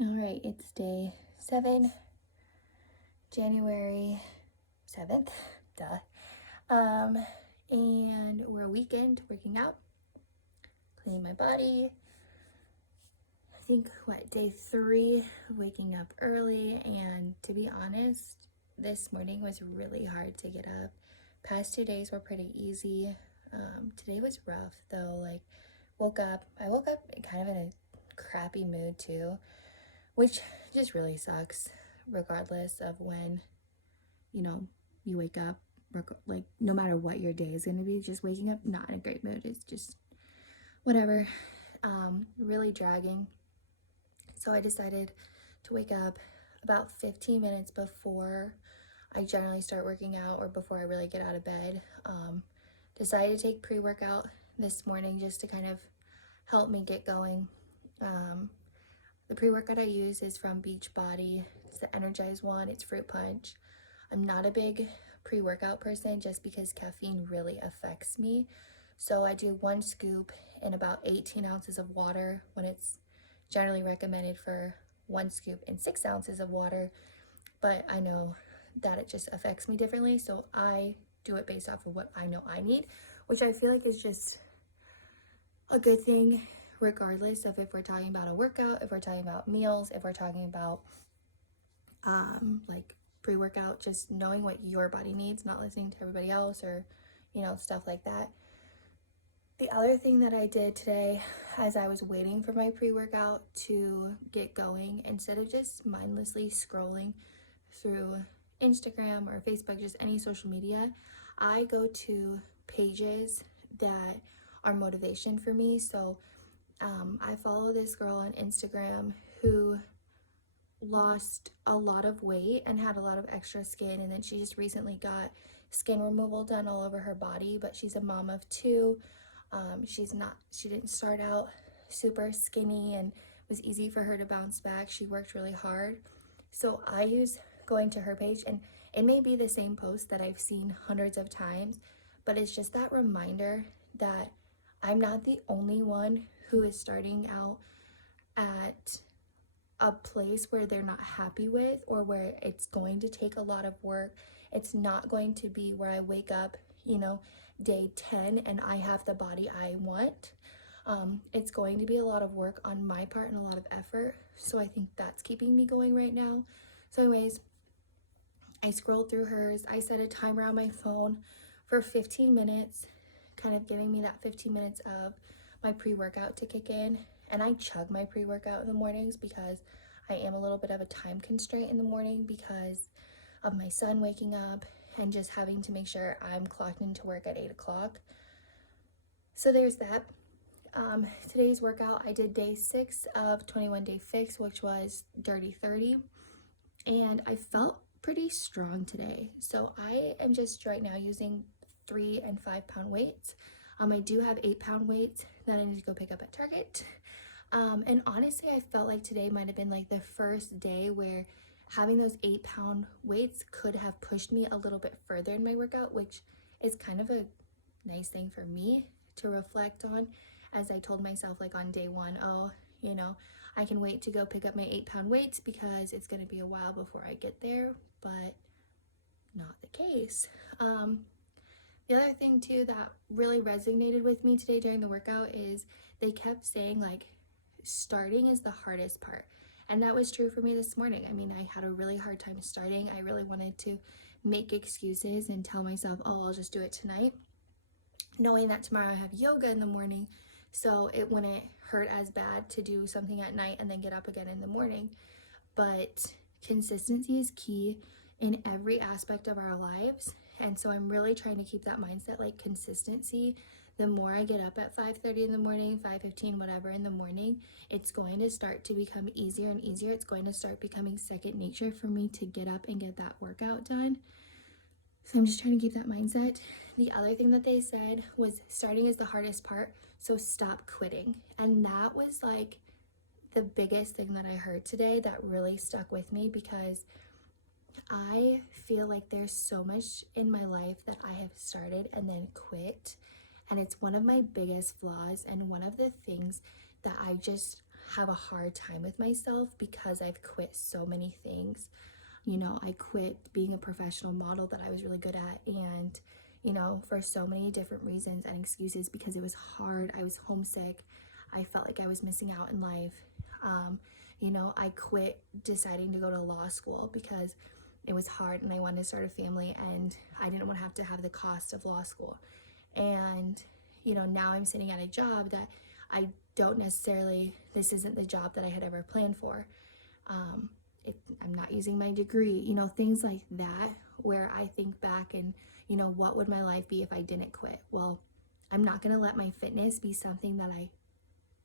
All right, it's day 7, January 7th, duh. And we're a weekend working out, cleaning my body. I think, day 3 of waking up early. And to be honest, this morning was really hard to get up. Past 2 days were pretty easy. Today was rough though. I woke up kind of in a crappy mood too, which just really sucks regardless of when you wake up, like no matter what your day is going to be, just waking up not in a great mood is just whatever. Really dragging. So I decided to wake up about 15 minutes before I generally start working out or before I really get out of bed. Decided to take pre-workout this morning just to kind of help me get going. The pre-workout I use is from Beachbody. It's the Energize one. It's fruit punch. I'm not a big pre-workout person just because caffeine really affects me. So I do 1 scoop in about 18 ounces of water when it's generally recommended for 1 scoop in 6 ounces of water. But I know that it just affects me differently. So I do it based off of what I know I need, which I feel like is just a good thing regardless of if we're talking about a workout, if we're talking about meals, if we're talking about like pre-workout, just knowing what your body needs, not listening to everybody else or stuff like that. The other thing that I did today as I was waiting for my pre-workout to get going, instead of just mindlessly scrolling through Instagram or Facebook, just any social media, I go to pages that are motivation for me. So I follow this girl on Instagram who lost a lot of weight and had a lot of extra skin, and then she just recently got skin removal done all over her body. But she's a mom of 2. She didn't start out super skinny, and it was easy for her to bounce back. She worked really hard. So I use going to her page, and it may be the same post that I've seen hundreds of times, but it's just that reminder that I'm not the only one who is starting out at a place where they're not happy with, or where it's going to take a lot of work. It's not going to be where I wake up, day 10 and I have the body I want. It's going to be a lot of work on my part and a lot of effort. So I think that's keeping me going right now. So anyways, I scrolled through hers. I set a timer on my phone for 15 minutes, kind of giving me that 15 minutes of my pre-workout to kick in. And I chug my pre-workout in the mornings because I am a little bit of a time constraint in the morning because of my son waking up and just having to make sure I'm clocked into work at 8 o'clock. So there's that. Today's workout, I did day 6 of 21-day fix, which was Dirty 30. And I felt pretty strong today. So I am just right now using 3 and 5 pound weights. I do have 8-pound weights that I need to go pick up at Target. And honestly, I felt like today might have been like the first day where having those 8-pound weights could have pushed me a little bit further in my workout, which is kind of a nice thing for me to reflect on, as I told myself like on day 1, I can wait to go pick up my 8-pound weights because it's going to be a while before I get there, but not the case. The other thing too that really resonated with me today during the workout is they kept saying like starting is the hardest part. And that was true for me this morning. I mean, I had a really hard time starting. I really wanted to make excuses and tell myself, oh, I'll just do it tonight, knowing that tomorrow I have yoga in the morning, so it wouldn't hurt as bad to do something at night and then get up again in the morning. But consistency is key in every aspect of our lives. And so I'm really trying to keep that mindset, like consistency. The more I get up at 5:30 in the morning, 5:15, whatever in the morning, it's going to start to become easier and easier. It's going to start becoming second nature for me to get up and get that workout done. So I'm just trying to keep that mindset. The other thing that they said was starting is the hardest part, so stop quitting. And that was like the biggest thing that I heard today that really stuck with me, because I feel like there's so much in my life that I have started and then quit. And it's one of my biggest flaws and one of the things that I just have a hard time with myself because I've quit so many things. I quit being a professional model that I was really good at, and for so many different reasons and excuses, because it was hard. I was homesick. I felt like I was missing out in life. I quit deciding to go to law school because it was hard and I wanted to start a family, and I didn't want to have the cost of law school. And now I'm sitting at a job that I don't necessarily, this isn't the job that I had ever planned for. I'm not using my degree, things like that, where I think back and, what would my life be if I didn't quit? Well, I'm not going to let my fitness be something that I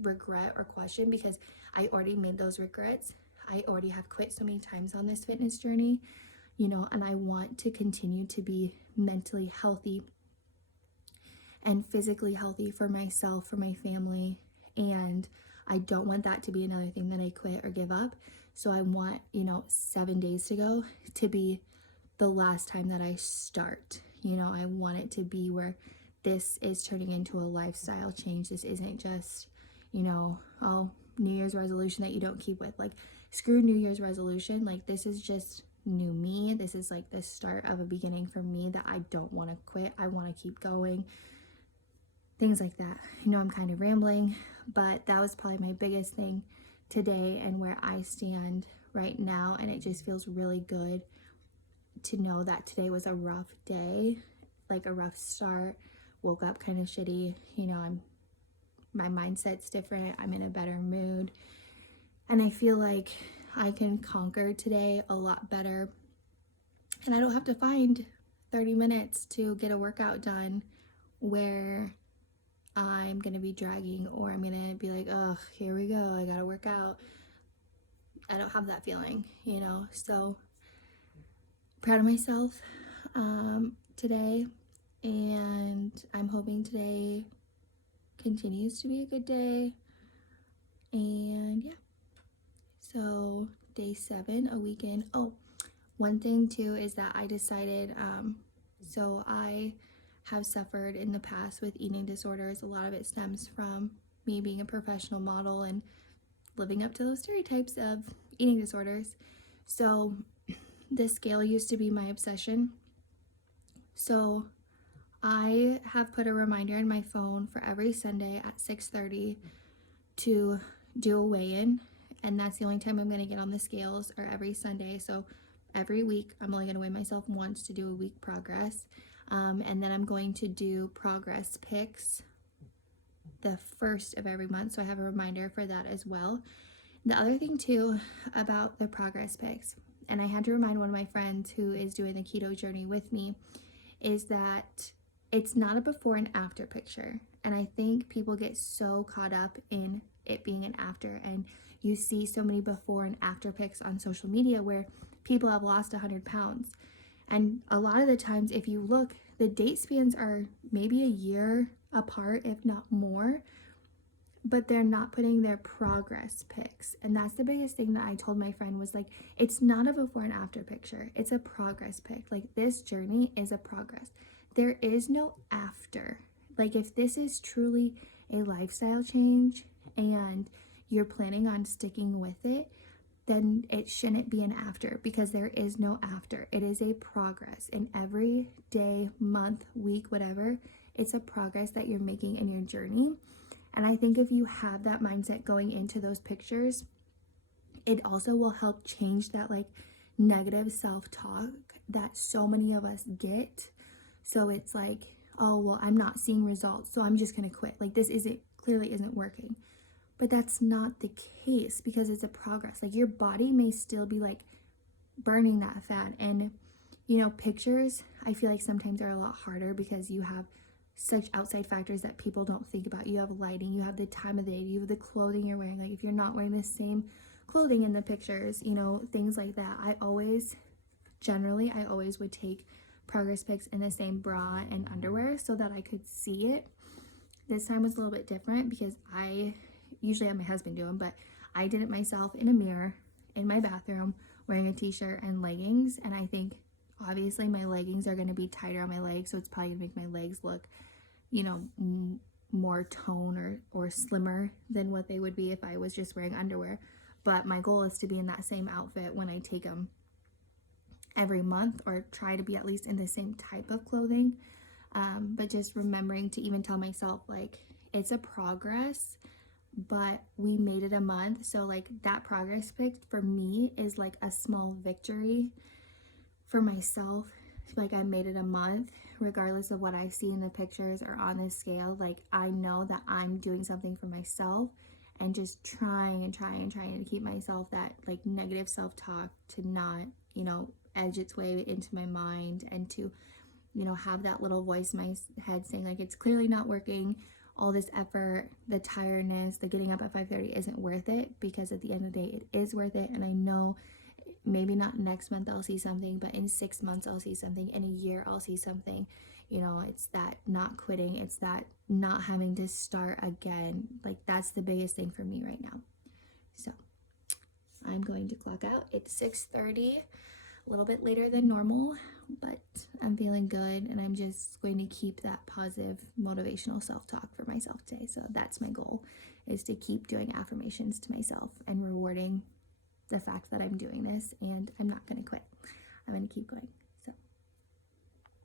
regret or question, because I already made those regrets. I already have quit so many times on this fitness journey, and I want to continue to be mentally healthy and physically healthy for myself, for my family. And I don't want that to be another thing that I quit or give up. So I want, 7 days to go to be the last time that I start. I want it to be where this is turning into a lifestyle change. This isn't just, New Year's resolution that you don't keep with. Like, screw New Year's resolution. Like, this is just new me. This is like the start of a beginning for me that I don't want to quit. I want to keep going. Things like that. I'm kind of rambling, but that was probably my biggest thing today and where I stand right now. And it just feels really good to know that today was a rough day, like a rough start. Woke up kind of shitty. My mindset's different. I'm in a better mood. And I feel like I can conquer today a lot better. And I don't have to find 30 minutes to get a workout done where I'm going to be dragging, or I'm going to be like, oh, here we go, I got to work out. I don't have that feeling, so proud of myself today, and I'm hoping today continues to be a good day. And yeah, so day 7, a weekend. Oh, one thing too is that I decided, so I have suffered in the past with eating disorders. A lot of it stems from me being a professional model and living up to those stereotypes of eating disorders. So the scale used to be my obsession. So I have put a reminder in my phone for every Sunday at 6:30 to do a weigh-in, and that's the only time I'm going to get on the scales, or every Sunday. So every week I'm only going to weigh myself once to do a week progress. And then I'm going to do progress pics the first of every month, so I have a reminder for that as well. The other thing too about the progress pics, and I had to remind one of my friends who is doing the keto journey with me, is that it's not a before and after picture. And I think people get so caught up in it being an after, and you see so many before and after pics on social media where people have lost 100 pounds. And a lot of the times, if you look, the date spans are maybe a year apart, if not more, but they're not putting their progress pics. And that's the biggest thing that I told my friend, was like, it's not a before and after picture. It's a progress pic. Like, this journey is a progress. There is no after. Like, if this is truly a lifestyle change and you're planning on sticking with it, then it shouldn't be an after, because there is no after. It is a progress. And every day, month, week, whatever, it's a progress that you're making in your journey. And I think if you have that mindset going into those pictures, it also will help change that like negative self-talk that so many of us get. So it's like, oh, well, I'm not seeing results, so I'm just going to quit. Like, this clearly isn't working. But that's not the case, because it's a progress. Like, your body may still be like burning that fat. And, pictures, I feel like sometimes are a lot harder because you have such outside factors that people don't think about. You have lighting, you have the time of the day, you have the clothing you're wearing. Like, if you're not wearing the same clothing in the pictures, things like that. I always would take progress pics in the same bra and underwear so that I could see it. This time was a little bit different because I usually have my husband do them, but I did it myself in a mirror in my bathroom wearing a t-shirt and leggings. And I think obviously my leggings are going to be tighter on my legs, so it's probably going to make my legs look, more tone or slimmer than what they would be if I was just wearing underwear. But my goal is to be in that same outfit when I take them every month, or try to be at least in the same type of clothing. But just remembering to even tell myself, like, it's a progress, but we made it a month. So like that progress pic for me is like a small victory for myself. Like, I made it a month, regardless of what I see in the pictures or on this scale. Like, I know that I'm doing something for myself, and just trying to keep myself, that like negative self-talk to not, edge its way into my mind, and to, have that little voice in my head saying like, it's clearly not working. All this effort, the tiredness, the getting up at 5:30 isn't worth it, because at the end of the day, it is worth it. And I know maybe not next month I'll see something, but in 6 months I'll see something, in a year I'll see something. It's that not quitting, it's that not having to start again. Like, that's the biggest thing for me right now. So I'm going to clock out. It's 6:30, a little bit later than normal, but I'm feeling good, and I'm just going to keep that positive motivational self-talk for myself today. So that's my goal, is to keep doing affirmations to myself and rewarding the fact that I'm doing this, and I'm not going to quit. I'm going to keep going.